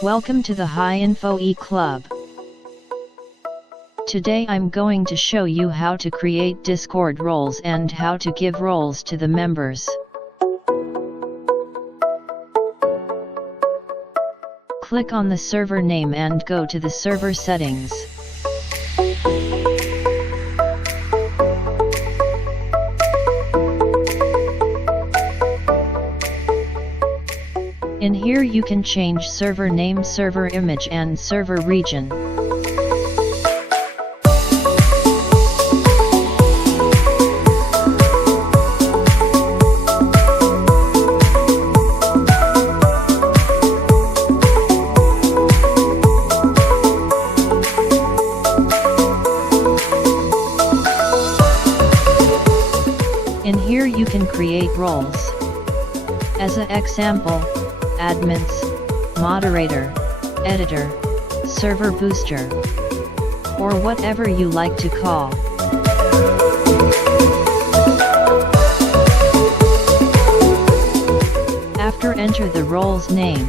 Welcome to the High Info E-Club. Today I'm going to show you how to create Discord roles and how to give roles to the members. Click on the server name and go to the server settings. In here you can change server name, server image and server region. In here you can create roles. As an example, admins, moderator, editor, server booster, or whatever you like to call. After enter the role's name,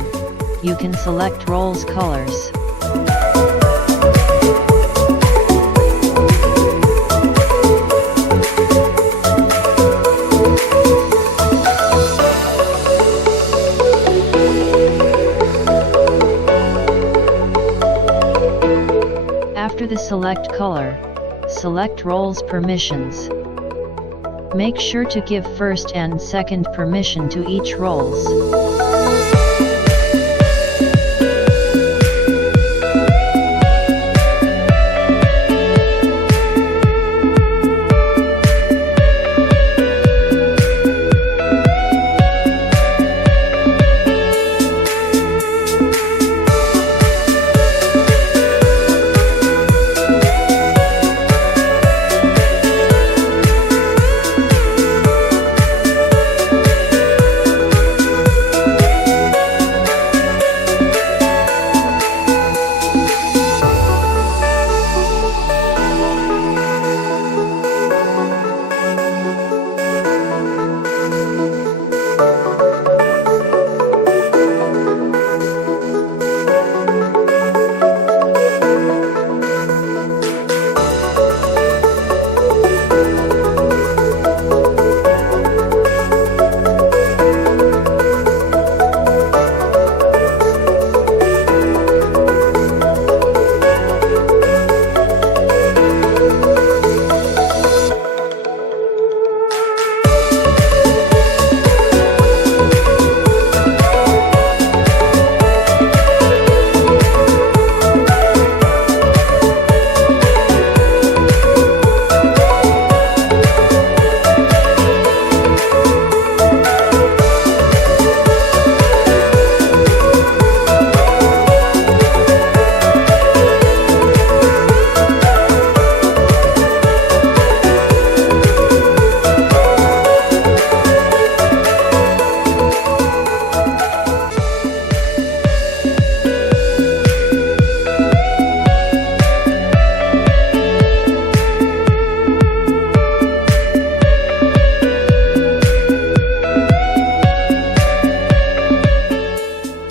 you can select role's colors. After the select color, select roles permissions. Make sure to give first and second permission to each roles.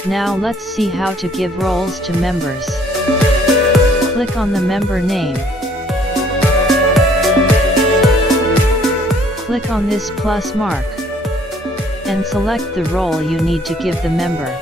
Now let's see how to give roles to members. Click on the member name. Click on this plus mark and select the role you need to give the member.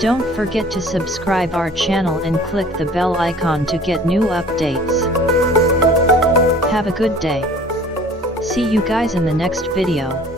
Don't forget to subscribe our channel and click the bell icon to get new updates. Have a good day. See you guys in the next video.